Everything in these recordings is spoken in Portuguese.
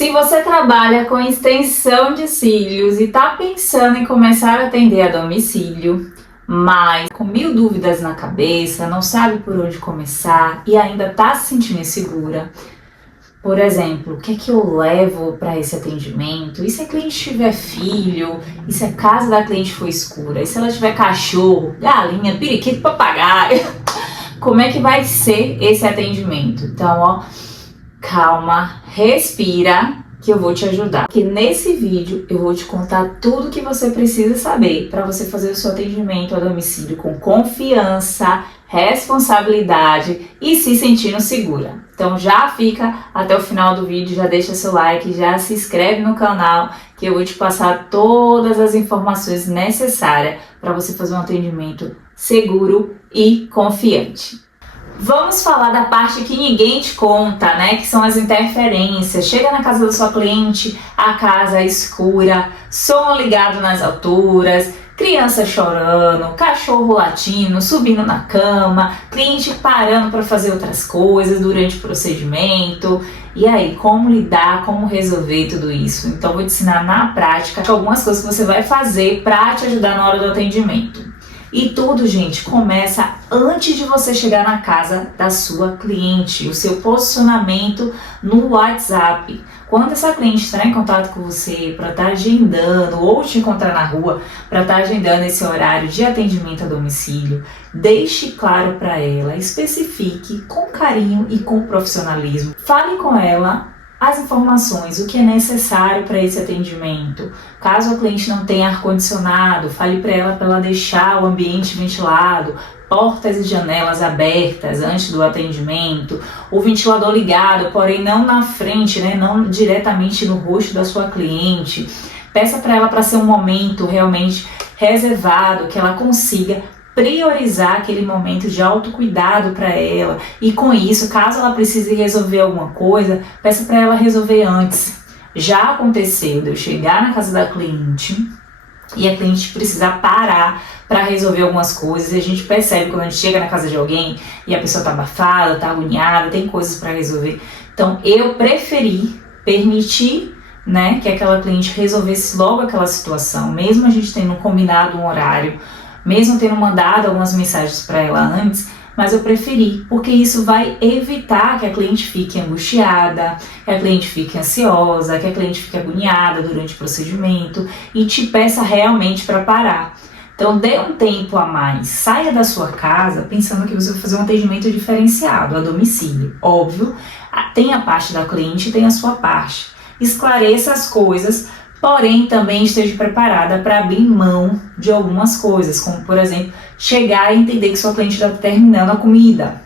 Se você trabalha com extensão de cílios e está pensando em começar a atender a domicílio, mas com 1000 dúvidas na cabeça, não sabe por onde começar e ainda está se sentindo insegura, por exemplo, o que é que eu levo para esse atendimento? E se a cliente tiver filho? E se a casa da cliente for escura? E se ela tiver cachorro, galinha, periquito, papagaio? Como é que vai ser esse atendimento? Então, ó, calma, respira, que eu vou te ajudar. Porque nesse vídeo eu vou te contar tudo que você precisa saber para você fazer o seu atendimento a domicílio com confiança, responsabilidade e se sentindo segura. Então já fica até o final do vídeo, já deixa seu like, já se inscreve no canal que eu vou te passar todas as informações necessárias para você fazer um atendimento seguro e confiante. Vamos falar da parte que ninguém te conta, né? Que são as interferências. Chega na casa da sua cliente, a casa é escura, som ligado nas alturas, criança chorando, cachorro latindo, subindo na cama, cliente parando para fazer outras coisas durante o procedimento. E aí, como lidar, como resolver tudo isso? Então, vou te ensinar na prática algumas coisas que você vai fazer para te ajudar na hora do atendimento. E tudo, gente, começa antes de você chegar na casa da sua cliente, o seu posicionamento no WhatsApp. Quando essa cliente entrar em contato com você para estar agendando ou te encontrar na rua para estar agendando esse horário de atendimento a domicílio, deixe claro para ela, especifique com carinho e com profissionalismo. Fale com ela as informações, o que é necessário para esse atendimento. Caso a cliente não tenha ar-condicionado, fale para ela deixar o ambiente ventilado, portas e janelas abertas antes do atendimento, o ventilador ligado, porém não na frente, né, não diretamente no rosto da sua cliente. Peça para ela para ser um momento realmente reservado, que ela consiga priorizar aquele momento de autocuidado para ela, e com isso, caso ela precise resolver alguma coisa, peça para ela resolver antes. Já aconteceu de eu chegar na casa da cliente e a cliente precisar parar para resolver algumas coisas, e a gente percebe quando a gente chega na casa de alguém e a pessoa tá abafada, tá agoniada, tem coisas para resolver. Então eu preferi permitir, né, que aquela cliente resolvesse logo aquela situação, mesmo a gente tendo combinado um horário, mesmo tendo mandado algumas mensagens para ela antes, mas eu preferi, porque isso vai evitar que a cliente fique angustiada, que a cliente fique ansiosa, que a cliente fique agoniada durante o procedimento e te peça realmente para parar. Então dê um tempo a mais, saia da sua casa pensando que você vai fazer um atendimento diferenciado a domicílio. Óbvio, tem a parte da cliente e tem a sua parte. Esclareça as coisas, porém também esteja preparada para abrir mão de algumas coisas, como por exemplo, chegar e entender que sua cliente está terminando a comida,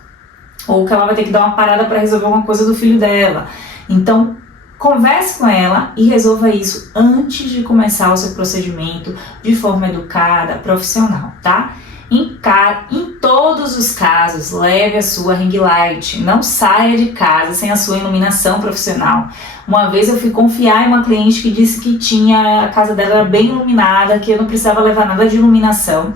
ou que ela vai ter que dar uma parada para resolver alguma coisa do filho dela. Então, converse com ela e resolva isso antes de começar o seu procedimento de forma educada, profissional, tá? Em todos os casos, leve a sua ring light, não saia de casa sem a sua iluminação profissional. Uma vez eu fui confiar em uma cliente que disse que a casa dela era bem iluminada, que eu não precisava levar nada de iluminação,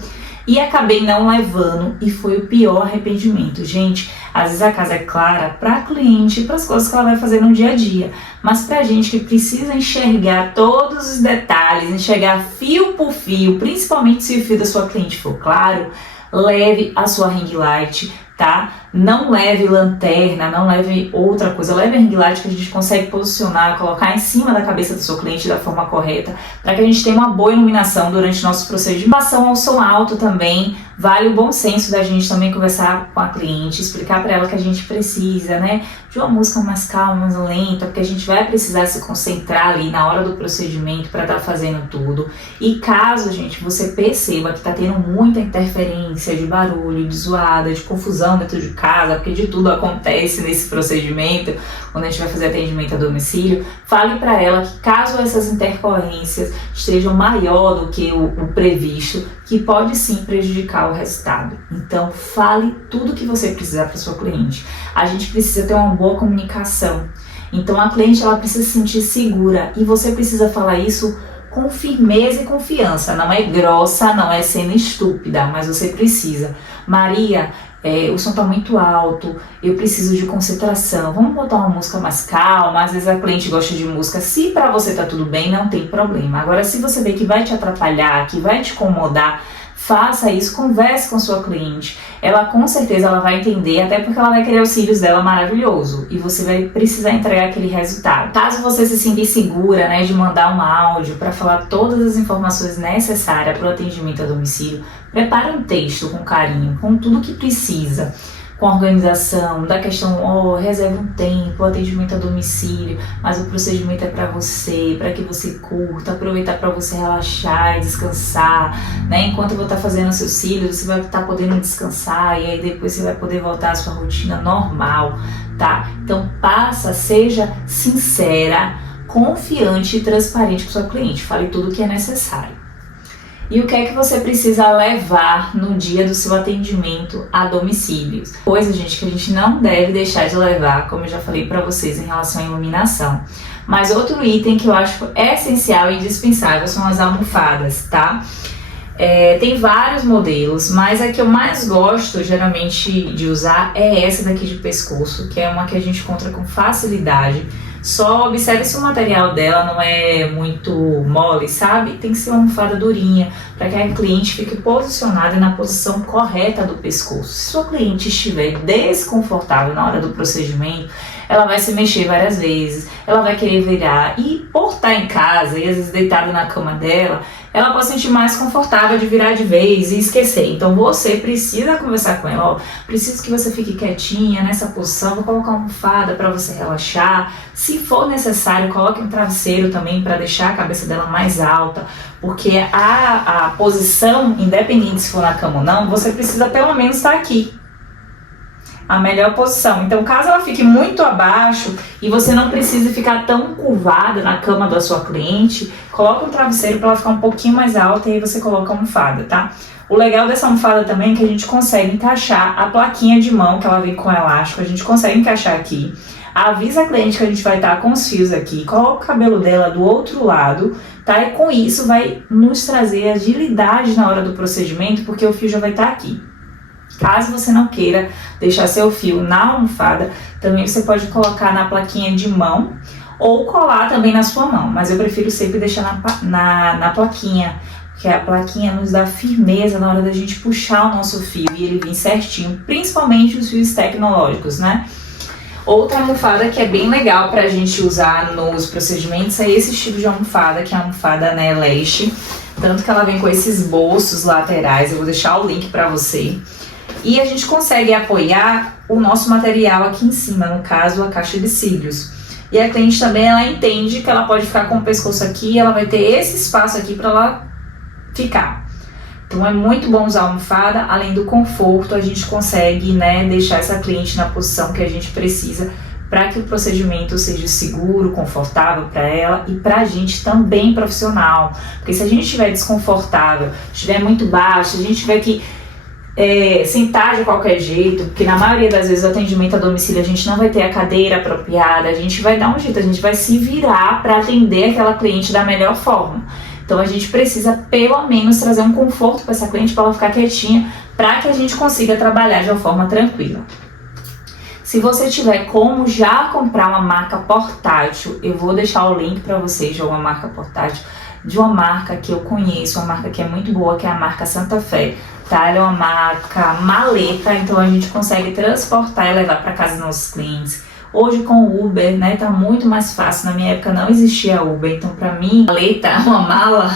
e acabei não levando, e foi o pior arrependimento. Gente, às vezes a casa é clara para a cliente e para as coisas que ela vai fazer no dia a dia, mas para a gente que precisa enxergar todos os detalhes, enxergar fio por fio, principalmente se o fio da sua cliente for claro, leve a sua ring light, tá? Não leve lanterna, não leve outra coisa, leve a ring light que a gente consegue posicionar, colocar em cima da cabeça do seu cliente da forma correta, para que a gente tenha uma boa iluminação durante o nosso procedimento. Em relação ao som alto também, vale o bom senso da gente também conversar com a cliente, explicar para ela que a gente precisa, né, de uma música mais calma, mais lenta, porque a gente vai precisar se concentrar ali na hora do procedimento para estar fazendo tudo. E caso, gente, você perceba que está tendo muita interferência de barulho, de zoada, de confusão dentro de casa, porque de tudo acontece nesse procedimento, quando a gente vai fazer atendimento a domicílio, fale para ela que caso essas intercorrências estejam maior do que o previsto, que pode sim prejudicar o resultado. Então fale tudo que você precisar para sua cliente. A gente precisa ter uma boa comunicação. Então a cliente ela precisa se sentir segura e você precisa falar isso com firmeza e confiança. Não é grossa, não é sendo estúpida, mas você precisa. Maria, o som tá muito alto, eu preciso de concentração, vamos botar uma música mais calma. Às vezes a cliente gosta de música, se pra você tá tudo bem, não tem problema. Agora, se você vê que vai te atrapalhar, que vai te incomodar, faça isso, converse com sua cliente. Ela com certeza ela vai entender, até porque ela vai querer os cílios dela maravilhoso e você vai precisar entregar aquele resultado. Caso você se sinta insegura, né, de mandar um áudio para falar todas as informações necessárias para o atendimento a domicílio, prepare um texto com carinho, com tudo que precisa, com a organização, da questão, reserve um tempo, o atendimento a domicílio, mas o procedimento é para você, para que você curta, aproveitar para você relaxar e descansar, né? Enquanto eu vou estar fazendo seus cílios, você vai estar podendo descansar e aí depois você vai poder voltar à sua rotina normal, tá? Então seja sincera, confiante e transparente com sua cliente, fale tudo o que é necessário. E o que é que você precisa levar no dia do seu atendimento a domicílio? Coisa, gente, que a gente não deve deixar de levar, como eu já falei para vocês em relação à iluminação. Mas outro item que eu acho essencial e indispensável são as almofadas, tá? Tem vários modelos, mas a que eu mais gosto geralmente de usar é essa daqui de pescoço, que é uma que a gente encontra com facilidade. Só observe se o material dela não é muito mole, sabe? Tem que ser uma almofada durinha, para que a cliente fique posicionada na posição correta do pescoço. Se sua cliente estiver desconfortável na hora do procedimento, ela vai se mexer várias vezes, ela vai querer virar, e por estar em casa e às vezes deitada na cama dela, ela pode se sentir mais confortável de virar de vez e esquecer. Então você precisa conversar com ela, preciso que você fique quietinha nessa posição, vou colocar uma almofada para você relaxar. Se for necessário, coloque um travesseiro também para deixar a cabeça dela mais alta, porque a posição, independente se for na cama ou não, você precisa pelo menos estar aqui. A melhor posição. Então, caso ela fique muito abaixo e você não precise ficar tão curvada na cama da sua cliente, coloca um travesseiro para ela ficar um pouquinho mais alta e aí você coloca a almofada, tá? O legal dessa almofada também é que a gente consegue encaixar a plaquinha de mão, que ela vem com elástico, a gente consegue encaixar aqui. Avisa a cliente que a gente vai estar com os fios aqui, coloca o cabelo dela do outro lado, tá? E com isso vai nos trazer agilidade na hora do procedimento, porque o fio já vai estar aqui. Caso você não queira deixar seu fio na almofada, também você pode colocar na plaquinha de mão ou colar também na sua mão, mas eu prefiro sempre deixar na plaquinha, porque a plaquinha nos dá firmeza na hora da gente puxar o nosso fio e ele vir certinho, principalmente os fios tecnológicos, né? Outra almofada que é bem legal pra gente usar nos procedimentos é esse estilo de almofada, que é a almofada, né, leste, tanto que ela vem com esses bolsos laterais, eu vou deixar o link pra você. E a gente consegue apoiar o nosso material aqui em cima, no caso a caixa de cílios. E a cliente também, ela entende que ela pode ficar com o pescoço aqui, ela vai ter esse espaço aqui para ela ficar. Então é muito bom usar a almofada, além do conforto, a gente consegue, né, deixar essa cliente na posição que a gente precisa para que o procedimento seja seguro, confortável para ela e para a gente também profissional. Porque se a gente estiver desconfortável, estiver muito baixo, a gente tiver que sentar de qualquer jeito, porque na maioria das vezes o atendimento a domicílio a gente não vai ter a cadeira apropriada, a gente vai dar um jeito, a gente vai se virar para atender aquela cliente da melhor forma. Então a gente precisa pelo menos trazer um conforto para essa cliente, para ela ficar quietinha, para que a gente consiga trabalhar de uma forma tranquila. Se você tiver como já comprar uma marca portátil, eu vou deixar o link para vocês de uma marca portátil, de uma marca que eu conheço, uma marca que é muito boa, que é a marca Santa Fé. Tá? Ela é uma marca maleta, então a gente consegue transportar e levar para casa dos nossos clientes. Hoje com o Uber, né, tá muito mais fácil. Na minha época não existia Uber, então para mim, maleta, uma mala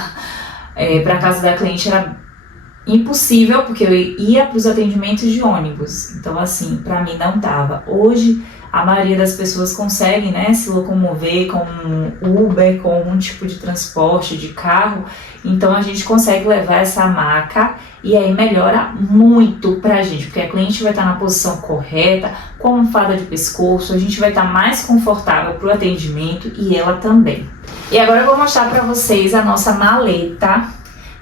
para casa da cliente era impossível, porque eu ia para os atendimentos de ônibus. Então assim, para mim não dava. Hoje a maioria das pessoas consegue, né, se locomover com Uber, com algum tipo de transporte, de carro. Então a gente consegue levar essa maca e aí melhora muito pra gente, porque a cliente vai estar na posição correta, com a almofada de pescoço, a gente vai estar mais confortável pro atendimento e ela também. E agora eu vou mostrar pra vocês a nossa maleta,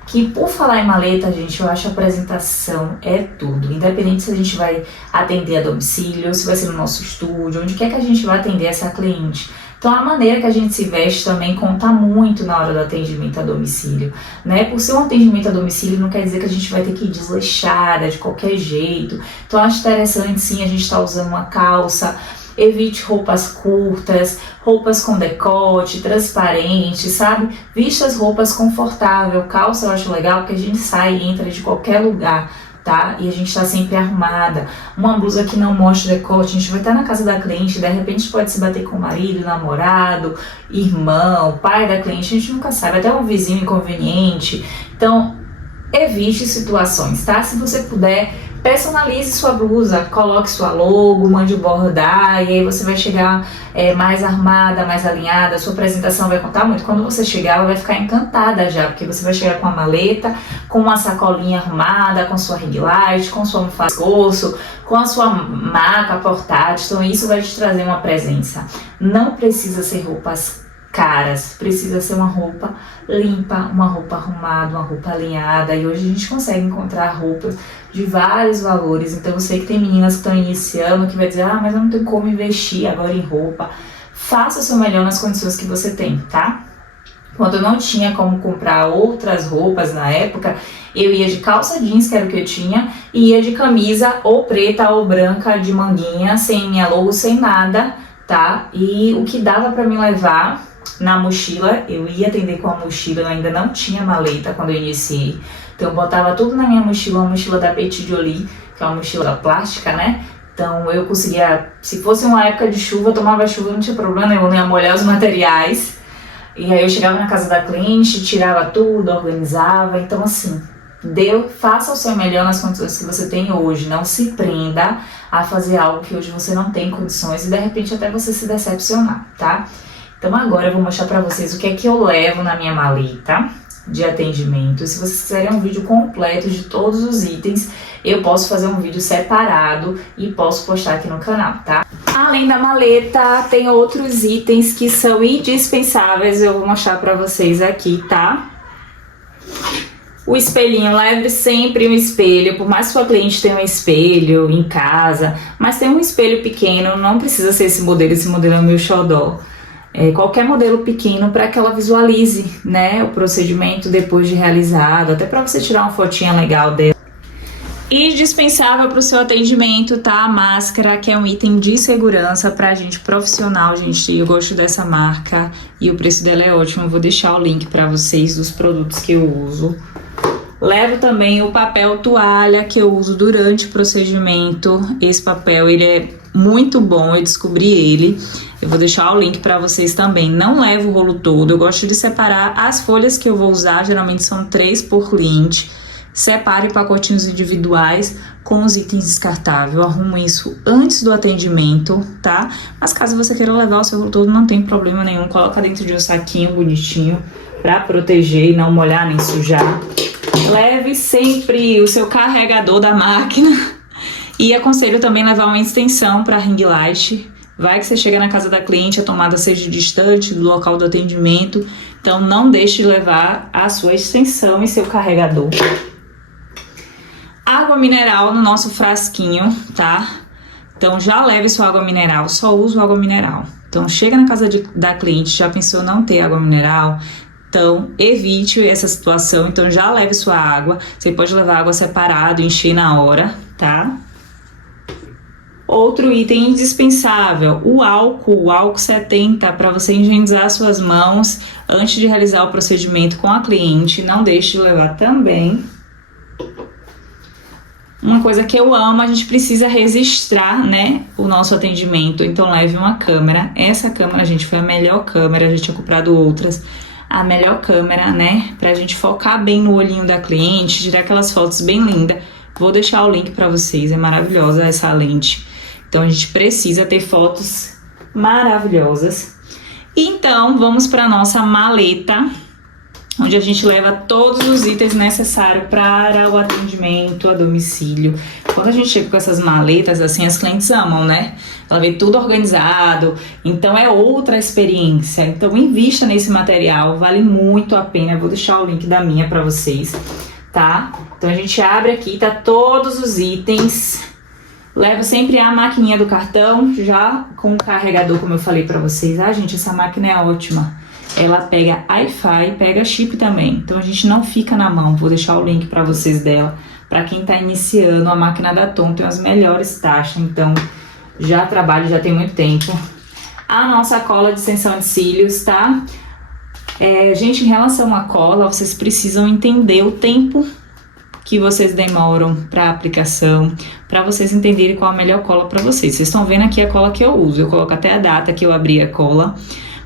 que por falar em maleta, gente, eu acho a apresentação é tudo. Independente se a gente vai atender a domicílio, se vai ser no nosso estúdio, onde quer que a gente vai atender essa cliente. Então a maneira que a gente se veste também conta muito na hora do atendimento a domicílio, né? Por ser um atendimento a domicílio não quer dizer que a gente vai ter que ir desleixada de qualquer jeito. Então acho interessante sim a gente estar usando uma calça. Evite roupas curtas, roupas com decote, transparente, sabe? Vista as roupas confortáveis. Calça eu acho legal porque a gente sai e entra de qualquer lugar, tá? E a gente tá sempre arrumada. Uma blusa que não mostra decote, a gente vai estar na casa da cliente, de repente pode se bater com o marido, namorado, irmão, pai da cliente, a gente nunca sabe, até um vizinho inconveniente. Então, evite situações, tá? Se você puder, personalize sua blusa, coloque sua logo, mande bordar, e aí você vai chegar mais armada, mais alinhada, sua apresentação vai contar muito. Quando você chegar, ela vai ficar encantada já, porque você vai chegar com a maleta, com uma sacolinha arrumada, com sua ring light, com sua almofada de pescoço, com a sua maca portátil, então isso vai te trazer uma presença. Não precisa ser roupas caras, precisa ser uma roupa limpa, uma roupa arrumada, uma roupa alinhada, e hoje a gente consegue encontrar roupas de vários valores. Então eu sei que tem meninas que estão iniciando que vai dizer, mas eu não tenho como investir agora em roupa. Faça o seu melhor nas condições que você tem, tá? Quando eu não tinha como comprar outras roupas na época, eu ia de calça jeans, que era o que eu tinha, e ia de camisa ou preta ou branca de manguinha, sem minha logo, sem nada, tá? E o que dava pra me levar na mochila, eu ia atender com a mochila, eu ainda não tinha maleta quando eu iniciei. Então eu botava tudo na minha mochila, uma mochila da Petit Jolie, que é uma mochila plástica, né? Então eu conseguia, se fosse uma época de chuva, tomava chuva, não tinha problema nenhum, não ia molhar os materiais. E aí eu chegava na casa da cliente, tirava tudo, organizava. Então assim, faça o seu melhor nas condições que você tem hoje. Não se prenda a fazer algo que hoje você não tem condições e de repente até você se decepcionar, tá? Então agora eu vou mostrar pra vocês o que é que eu levo na minha maleta de atendimento. Se vocês quiserem um vídeo completo de todos os itens, eu posso fazer um vídeo separado e posso postar aqui no canal, tá? Além da maleta, tem outros itens que são indispensáveis, eu vou mostrar pra vocês aqui, tá? O espelhinho, leve sempre um espelho, por mais que sua cliente tenha um espelho em casa, mas tem um espelho pequeno, não precisa ser esse modelo é o meu xodó. Qualquer modelo pequeno para que ela visualize, né, o procedimento depois de realizado, até para você tirar uma fotinha legal dela. Indispensável para o seu atendimento, tá? A máscara, que é um item de segurança pra gente profissional, gente. Eu gosto dessa marca e o preço dela é ótimo. Eu vou deixar o link para vocês dos produtos que eu uso. Levo também o papel toalha que eu uso durante o procedimento. Esse papel, ele é muito bom, eu descobri ele. Eu vou deixar o link para vocês também. Não levo o rolo todo, eu gosto de separar as folhas que eu vou usar, geralmente são 3 por cliente. Separe pacotinhos individuais com os itens descartáveis. Eu arrumo isso antes do atendimento, tá? Mas caso você queira levar o seu rolo todo, não tem problema nenhum. Coloca dentro de um saquinho bonitinho para proteger e não molhar nem sujar. Leve sempre o seu carregador da máquina. E aconselho também levar uma extensão para ring light. Vai que você chega na casa da cliente, a tomada seja distante do local do atendimento. Então não deixe de levar a sua extensão e seu carregador. Água mineral no nosso frasquinho, tá? Então já leve sua água mineral, só uso água mineral. Então chega na casa da cliente, já pensou não ter água mineral? Então evite essa situação, então já leve sua água. Você pode levar água separado, encher na hora, tá? Outro item indispensável, o álcool 70, para você higienizar suas mãos antes de realizar o procedimento com a cliente. Não deixe de levar também. Uma coisa que eu amo, a gente precisa registrar, né, o nosso atendimento. Então leve uma câmera. Essa câmera, gente, foi a melhor câmera, a gente tinha comprado outras. A melhor câmera, né, pra gente focar bem no olhinho da cliente, tirar aquelas fotos bem lindas. Vou deixar o link pra vocês, é maravilhosa essa lente. Então a gente precisa ter fotos maravilhosas. Então vamos para nossa maleta, onde a gente leva todos os itens necessários para o atendimento a domicílio. Quando a gente chega com essas maletas, assim, as clientes amam, né? Ela vê tudo organizado, então é outra experiência. Então invista nesse material, vale muito a pena. Eu vou deixar o link da minha para vocês, tá? Então a gente abre aqui, tá todos os itens. Levo sempre a maquininha do cartão, já com o carregador, como eu falei pra vocês. Ah, gente, essa máquina é ótima. Ela pega Wi-Fi, pega chip também. Então a gente não fica na mão. Vou deixar o link pra vocês dela. Pra quem tá iniciando, a máquina da Tom tem as melhores taxas. Então já trabalho, já tem muito tempo. A nossa cola de extensão de cílios, tá? Gente, em relação à cola, vocês precisam entender o tempo que vocês demoram para aplicação, para vocês entenderem qual a melhor cola para vocês. Vocês estão vendo aqui a cola que eu uso, eu coloco até a data que eu abri a cola,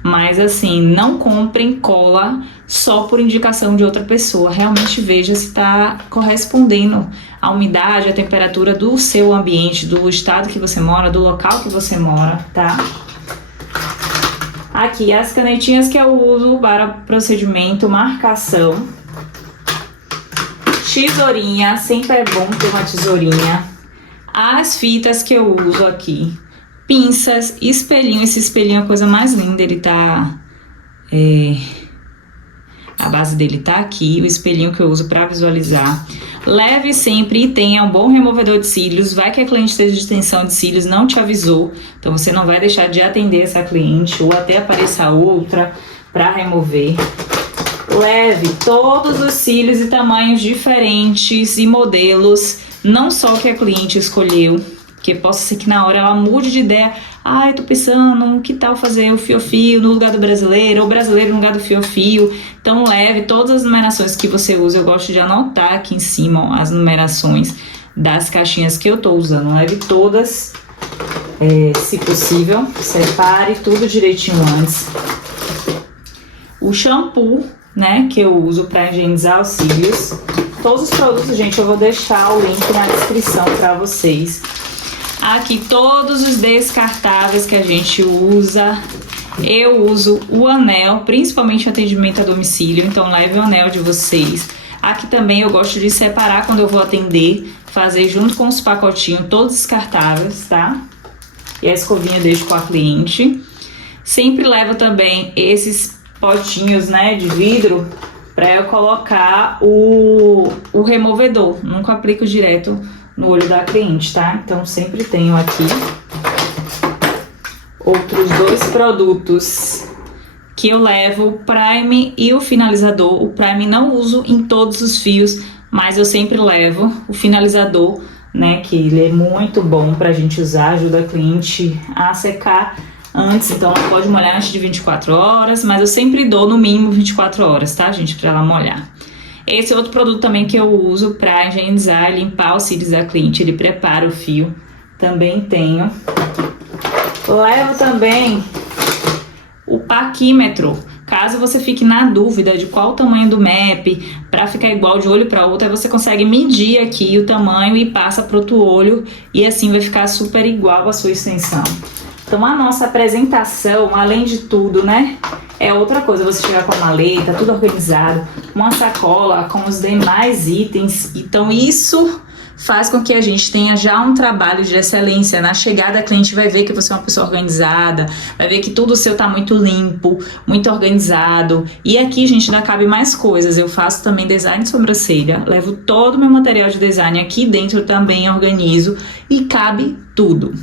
mas assim, não comprem cola só por indicação de outra pessoa, realmente veja se está correspondendo à umidade, à temperatura do seu ambiente, do estado que você mora, do local que você mora, tá? Aqui as canetinhas que eu uso para procedimento, marcação. Tesourinha, sempre é bom ter uma tesourinha. As fitas que eu uso aqui. Pinças, espelhinho. Esse espelhinho é a coisa mais linda. Ele tá... a base dele tá aqui. O espelhinho que eu uso para visualizar. Leve sempre e tenha um bom removedor de cílios. Vai que a cliente esteja de extensão de cílios, não te avisou. Então você não vai deixar de atender essa cliente. Ou até apareça outra para remover. Leve todos os cílios e tamanhos diferentes e modelos, não só o que a cliente escolheu, porque possa ser que na hora ela mude de ideia. Ah, eu tô pensando, que tal fazer o fio-fio no lugar do brasileiro, ou brasileiro no lugar do fio-fio. Então leve todas as numerações que você usa, eu gosto de anotar aqui em cima as numerações das caixinhas que eu tô usando. Leve todas, se possível, separe tudo direitinho antes. O shampoo, né, que eu uso para higienizar os cílios. Todos os produtos, gente, eu vou deixar o link na descrição para vocês. Aqui todos os descartáveis que a gente usa. Eu uso o anel, principalmente atendimento a domicílio, então leve o anel de vocês. Aqui também eu gosto de separar quando eu vou atender, fazer junto com os pacotinhos, todos descartáveis, tá? E a escovinha eu deixo com a cliente. Sempre levo também esses potinhos, né, de vidro, para eu colocar o removedor. Nunca aplico direto no olho da cliente, tá? Então sempre tenho aqui outros dois produtos que eu levo, o prime e o finalizador. O prime não uso em todos os fios, mas eu sempre levo o finalizador, né, que ele é muito bom pra gente usar, ajuda a cliente a secar antes, então ela pode molhar antes de 24 horas, mas eu sempre dou no mínimo 24 horas, tá, gente, pra ela molhar. Esse é outro produto também que eu uso pra higienizar e limpar os cílios da cliente, ele prepara o fio, também tenho. Levo também o paquímetro, caso você fique na dúvida de qual o tamanho do MAP, para ficar igual de olho para outro, aí você consegue medir aqui o tamanho e passa para outro olho, e assim vai ficar super igual a sua extensão. Então a nossa apresentação, além de tudo, né, é outra coisa, você chegar com a maleta, tudo organizado, uma sacola com os demais itens, então isso faz com que a gente tenha já um trabalho de excelência. Na chegada a cliente vai ver que você é uma pessoa organizada, vai ver que tudo seu tá muito limpo, muito organizado. E aqui, gente, ainda cabe mais coisas. Eu faço também design de sobrancelha, levo todo o meu material de design aqui dentro, também organizo e cabe tudo.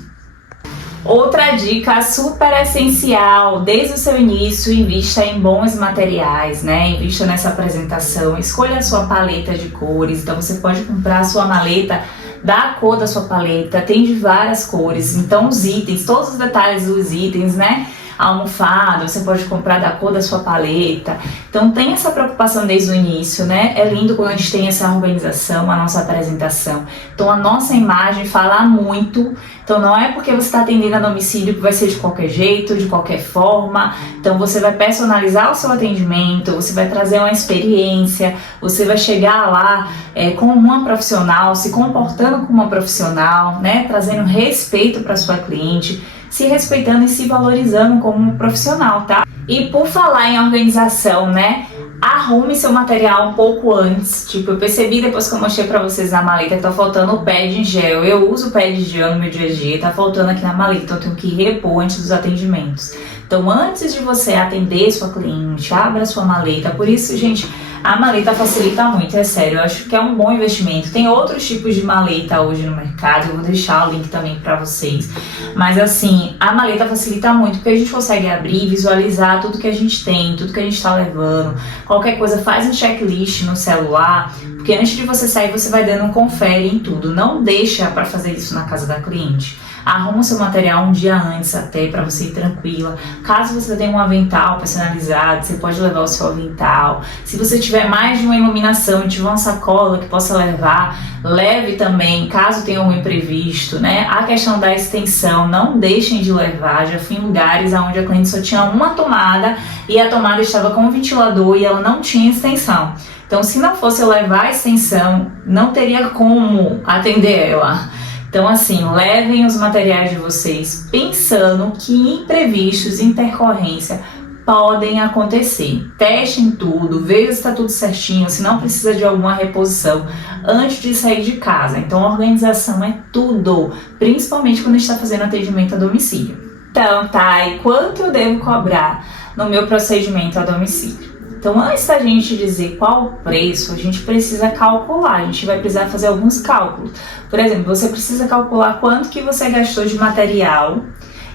Outra dica super essencial, desde o seu início, invista em bons materiais, né? Invista nessa apresentação, escolha a sua paleta de cores. Então você pode comprar a sua maleta da cor da sua paleta, tem de várias cores. Então os itens, todos os detalhes dos itens, né? A almofada, você pode comprar da cor da sua paleta. Então tem essa preocupação desde o início, né? É lindo quando a gente tem essa organização, a nossa apresentação. Então a nossa imagem fala muito. Então não é porque você está atendendo a domicílio que vai ser de qualquer jeito, de qualquer forma. Então você vai personalizar o seu atendimento, você vai trazer uma experiência, você vai chegar lá como uma profissional, se comportando como uma profissional, né? Trazendo respeito para sua cliente, se respeitando e se valorizando como um profissional, tá? E por falar em organização, né? Arrume seu material um pouco antes. Tipo, eu percebi depois que eu mostrei pra vocês na maleta que tá faltando o pad em gel. Eu uso o pad de gel no meu dia a dia, tá faltando aqui na maleta, então eu tenho que repor antes dos atendimentos. Então, antes de você atender sua cliente, abra sua maleta. Por isso, gente, a maleta facilita muito, é sério. Eu acho que é um bom investimento. Tem outros tipos de maleta hoje no mercado. Eu vou deixar o link também para vocês. Mas assim, a maleta facilita muito, porque a gente consegue abrir, visualizar tudo que a gente tem, tudo que a gente está levando. Qualquer coisa, faz um checklist no celular. Porque antes de você sair, você vai dando um confere em tudo. Não deixa para fazer isso na casa da cliente. Arruma seu material um dia antes até, para você ir tranquila. Caso você tenha um avental personalizado, você pode levar o seu avental. Se você tiver mais de uma iluminação e tiver uma sacola que possa levar, leve também, caso tenha um imprevisto, né? A questão da extensão, não deixem de levar. Já fui em lugares onde a cliente só tinha uma tomada e a tomada estava com um ventilador e ela não tinha extensão. Então, se não fosse eu levar a extensão, não teria como atender ela. Então, assim, levem os materiais de vocês pensando que imprevistos, intercorrência podem acontecer. Testem tudo, vejam se está tudo certinho, se não precisa de alguma reposição antes de sair de casa. Então, organização é tudo, principalmente quando a gente está fazendo atendimento a domicílio. Então, tá, e quanto eu devo cobrar no meu procedimento a domicílio? Então, antes da gente dizer qual o preço, a gente precisa calcular, a gente vai precisar fazer alguns cálculos. Por exemplo, você precisa calcular quanto que você gastou de material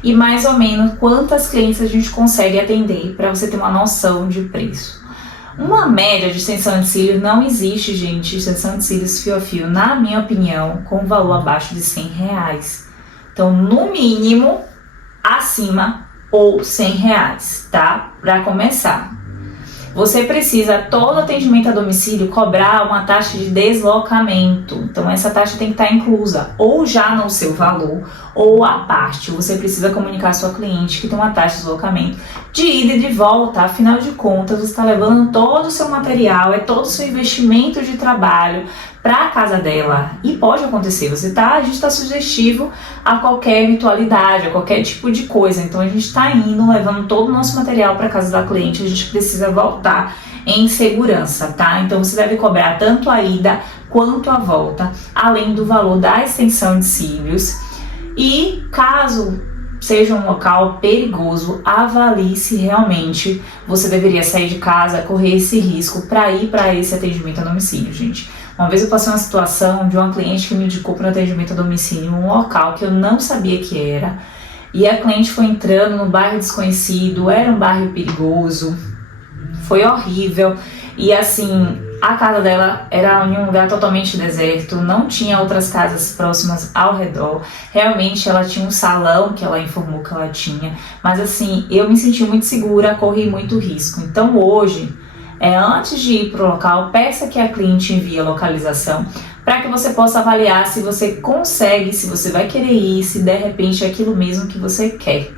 e mais ou menos quantas clientes a gente consegue atender para você ter uma noção de preço. Uma média de extensão de cílios não existe, gente, extensão de cílios fio a fio, na minha opinião, com valor abaixo de R$100. Então, no mínimo, acima ou R$100, tá? Para começar. Você precisa, todo atendimento a domicílio, cobrar uma taxa de deslocamento. Então, essa taxa tem que estar inclusa ou já no seu valor ou à parte. Você precisa comunicar à sua cliente que tem uma taxa de deslocamento de ida e de volta. Afinal de contas, você está levando todo o seu material, é todo o seu investimento de trabalho para a casa dela. E pode acontecer, a gente está sugestivo a qualquer eventualidade, a qualquer tipo de coisa. Então, a gente está indo, levando todo o nosso material para a casa da cliente, a gente precisa voltar em segurança, tá? Então, você deve cobrar tanto a ida quanto a volta, além do valor da extensão de cílios. E caso seja um local perigoso, avalie se realmente você deveria sair de casa, correr esse risco para ir para esse atendimento a domicílio, gente. Uma vez eu passei uma situação de uma cliente que me indicou para um atendimento a domicílio um local que eu não sabia que era, e a cliente foi entrando no bairro desconhecido, era um bairro perigoso, foi horrível, e assim, a casa dela era em um lugar totalmente deserto, não tinha outras casas próximas ao redor. Realmente ela tinha um salão que ela informou que ela tinha, mas assim, eu me senti muito segura, corri muito risco. Então hoje, antes de ir para o local, peça que a cliente envie a localização para que você possa avaliar se você consegue, se você vai querer ir, se de repente é aquilo mesmo que você quer.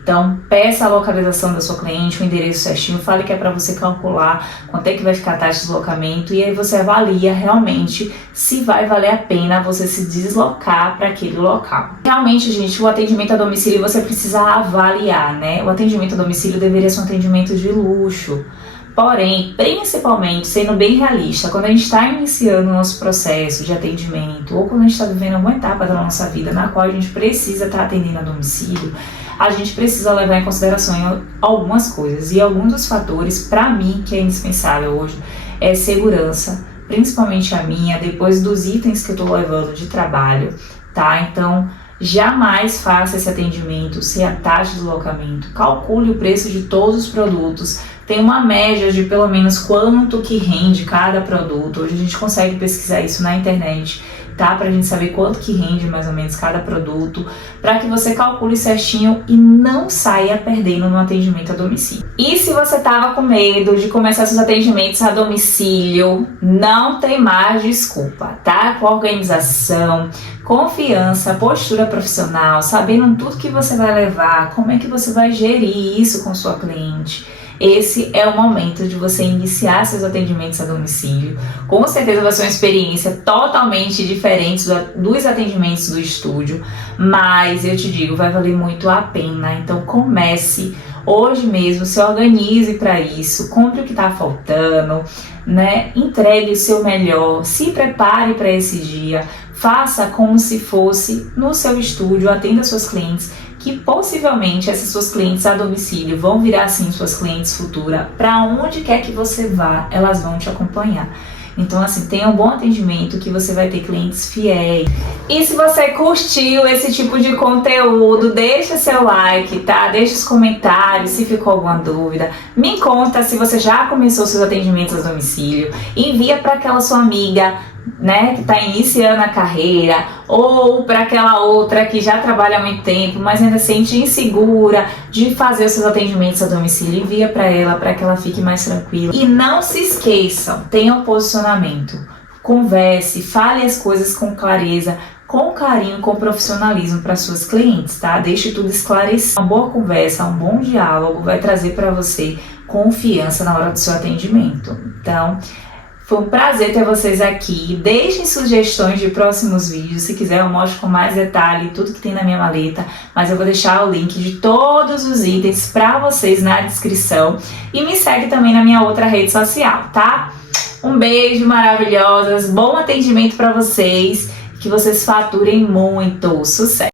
Então, peça a localização da sua cliente, o endereço certinho, fale que é para você calcular quanto é que vai ficar a taxa de deslocamento e aí você avalia realmente se vai valer a pena você se deslocar para aquele local. Realmente, gente, o atendimento a domicílio você precisa avaliar, né? O atendimento a domicílio deveria ser um atendimento de luxo. Porém, principalmente, sendo bem realista, quando a gente está iniciando o nosso processo de atendimento ou quando a gente está vivendo alguma etapa da nossa vida na qual a gente precisa estar atendendo a domicílio, a gente precisa levar em consideração algumas coisas. E alguns dos fatores, para mim, que é indispensável hoje, é segurança, principalmente a minha, depois dos itens que eu estou levando de trabalho, tá? Então, jamais faça esse atendimento sem a taxa de deslocamento, calcule o preço de todos os produtos, tem uma média de pelo menos quanto que rende cada produto. Hoje a gente consegue pesquisar isso na internet, tá? Pra gente saber quanto que rende mais ou menos cada produto, para que você calcule certinho e não saia perdendo no atendimento a domicílio. E se você tava com medo de começar seus atendimentos a domicílio, não tem mais desculpa, tá? Com organização, confiança, postura profissional, sabendo tudo que você vai levar, como é que você vai gerir isso com sua cliente, esse é o momento de você iniciar seus atendimentos a domicílio. Com certeza vai ser uma experiência totalmente diferente dos atendimentos do estúdio, mas eu te digo, vai valer muito a pena. Então comece hoje mesmo, se organize para isso, compre o que está faltando, né? Entregue o seu melhor, se prepare para esse dia, faça como se fosse no seu estúdio, atenda seus clientes que possivelmente essas suas clientes a domicílio vão virar sim suas clientes futuras. Para onde quer que você vá, elas vão te acompanhar. Então, assim, tenha um bom atendimento que você vai ter clientes fiéis. E se você curtiu esse tipo de conteúdo, deixa seu like, tá? Deixa os comentários se ficou alguma dúvida. Me conta se você já começou seus atendimentos a domicílio. Envia para aquela sua amiga, né, que está iniciando a carreira, ou para aquela outra que já trabalha há muito tempo, mas ainda se sente insegura de fazer os seus atendimentos a domicílio. Envia para que ela fique mais tranquila. E não se esqueçam, tenham posicionamento, converse, fale as coisas com clareza, com carinho, com profissionalismo para suas clientes, tá? Deixe tudo esclarecido. Uma boa conversa, um bom diálogo vai trazer para você confiança na hora do seu atendimento. Então, foi um prazer ter vocês aqui. Deixem sugestões de próximos vídeos. Se quiser, eu mostro com mais detalhe tudo que tem na minha maleta. Mas eu vou deixar o link de todos os itens para vocês na descrição. E me segue também na minha outra rede social, tá? Um beijo, maravilhosas. Bom atendimento para vocês. Que vocês faturem muito. Sucesso!